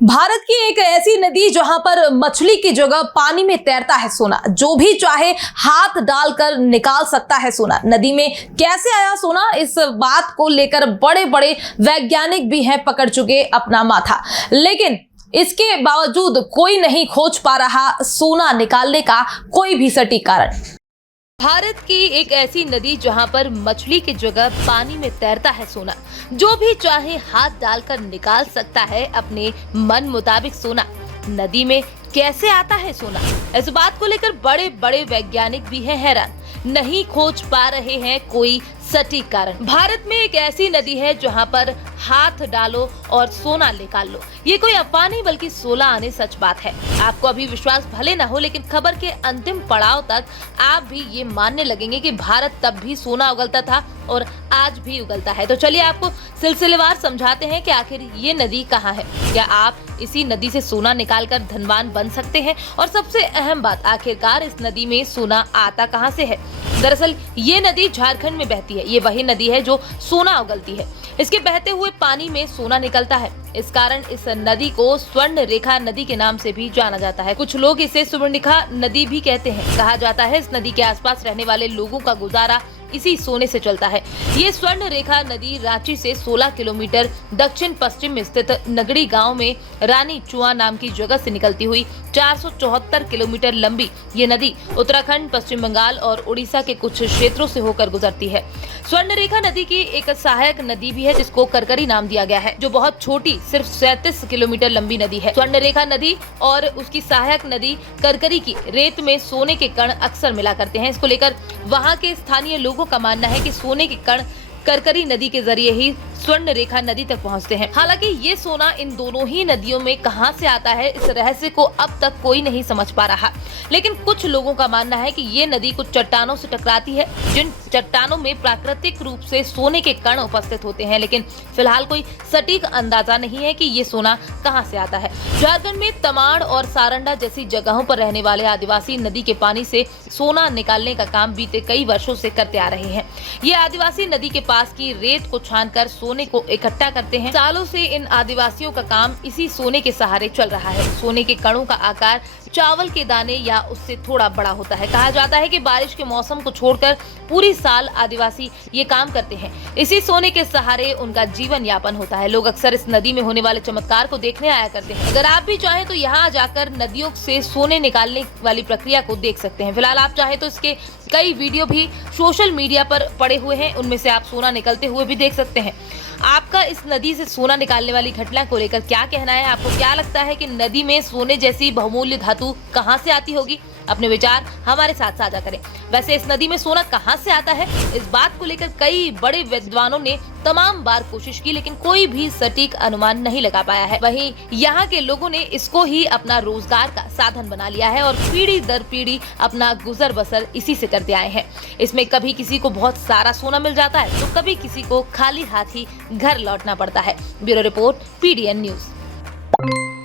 भारत की एक ऐसी नदी जहां पर मछली की जगह पानी में तैरता है सोना। जो भी चाहे हाथ डालकर निकाल सकता है सोना। नदी में कैसे आया सोना, इस बात को लेकर बड़े बड़े वैज्ञानिक भी हैं पकड़ चुके अपना माथा, लेकिन इसके बावजूद कोई नहीं खोज पा रहा सोना निकालने का कोई भी सटीक कारण। भारत की एक ऐसी नदी जहां पर मछली की जगह पानी में तैरता है सोना। जो भी चाहे हाथ डालकर निकाल सकता है अपने मन मुताबिक सोना। नदी में कैसे आता है सोना, इस बात को लेकर बड़े बड़े वैज्ञानिक भी हैं हैरान। नहीं खोज पा रहे हैं कोई सटीक कारण। भारत में एक ऐसी नदी है जहां पर हाथ डालो और सोना निकाल लो। ये कोई अफवाह नहीं बल्कि 16 आने सच बात है। आपको अभी विश्वास भले न हो, लेकिन खबर के अंतिम पड़ाव तक आप भी ये मानने लगेंगे कि भारत तब भी सोना उगलता था और आज भी उगलता है। तो चलिए आपको सिलसिलेवार समझाते हैं कि आखिर ये नदी कहाँ है। क्या आप इसी नदी से सोना निकालकर धनवान बन सकते हैं? और सबसे अहम बात, आखिरकार इस नदी में सोना आता कहाँ से है? दरअसल ये नदी झारखंड में बहती है। ये वही नदी है जो सोना उगलती है। इसके बहते हुए पानी में सोना निकलता है। इस कारण इस नदी को स्वर्ण रेखा नदी के नाम से भी जाना जाता है। कुछ लोग इसे सुवर्णरेखा नदी भी कहते हैं। कहा जाता है इस नदी के आसपास रहने वाले लोगों का गुजारा इसी सोने से चलता है। ये स्वर्ण रेखा नदी रांची से 16 किलोमीटर दक्षिण पश्चिम में स्थित नगड़ी गांव में रानी चुआ नाम की जगह से निकलती हुई 474 किलोमीटर लंबी ये नदी उत्तराखंड, पश्चिम बंगाल और उड़ीसा के कुछ क्षेत्रों से होकर गुजरती है। स्वर्ण रेखा नदी की एक सहायक नदी भी है जिसको करकरी नाम दिया गया है, जो बहुत छोटी सिर्फ 37 किलोमीटर लंबी नदी है। स्वर्ण रेखा नदी और उसकी सहायक नदी करकरी की रेत में सोने के कण अक्सर मिला करते हैं। इसको लेकर वहाँ के स्थानीय लोगों का मानना है कि सोने के कण करकरी नदी के जरिए ही स्वर्ण रेखा नदी तक पहुंचते हैं। हालांकि ये सोना इन दोनों ही नदियों में कहां से आता है, इस रहस्य को अब तक कोई नहीं समझ पा रहा। लेकिन कुछ लोगों का मानना है कि ये नदी कुछ चट्टानों से टकराती है, जिन चट्टानों में प्राकृतिक रूप से सोने के कण उपस्थित होते हैं। लेकिन फिलहाल कोई सटीक अंदाजा नहीं है कि ये सोना कहां से आता है। झारखंड में तमाड़ और सारंडा जैसी जगहों पर रहने वाले आदिवासी नदी के पानी से सोना निकालने का काम बीते कई वर्षों से करते आ रहे हैं। ये आदिवासी नदी के पास की रेत को छानकर सोने को इकट्ठा करते हैं। सालों से इन आदिवासियों का काम इसी सोने के सहारे चल रहा है। सोने के कणों का आकार चावल के दाने या उससे थोड़ा बड़ा होता है। कहा जाता है कि बारिश के मौसम को छोड़कर पूरी साल आदिवासी ये काम करते हैं। इसी सोने के सहारे उनका जीवन यापन होता है। लोग अक्सर इस नदी में होने वाले चमत्कार को देखने आया करते हैं। अगर आप भी चाहें तो यहाँ जाकर नदियों से सोने निकालने वाली प्रक्रिया को देख सकते हैं। फिलहाल आप चाहे तो इसके कई वीडियो भी सोशल मीडिया पर पड़े हुए हैं, उनमें से आप सोना निकलते हुए भी देख सकते हैं। आपका इस नदी से सोना निकालने वाली घटना को लेकर क्या कहना है? आपको क्या लगता है कि नदी में सोने जैसी बहुमूल्य धातु कहां से आती होगी? अपने विचार हमारे साथ साझा करें। वैसे इस नदी में सोना कहां से आता है, इस बात को लेकर कई बड़े विद्वानों ने तमाम बार कोशिश की, लेकिन कोई भी सटीक अनुमान नहीं लगा पाया है। वहीं यहाँ के लोगों ने इसको ही अपना रोजगार का साधन बना लिया है और पीढ़ी दर पीढ़ी अपना गुजर बसर इसी से करते आए हैं। इसमें कभी किसी को बहुत सारा सोना मिल जाता है तो कभी किसी को खाली हाथ ही घर लौटना पड़ता है। Bureau report, PDN news.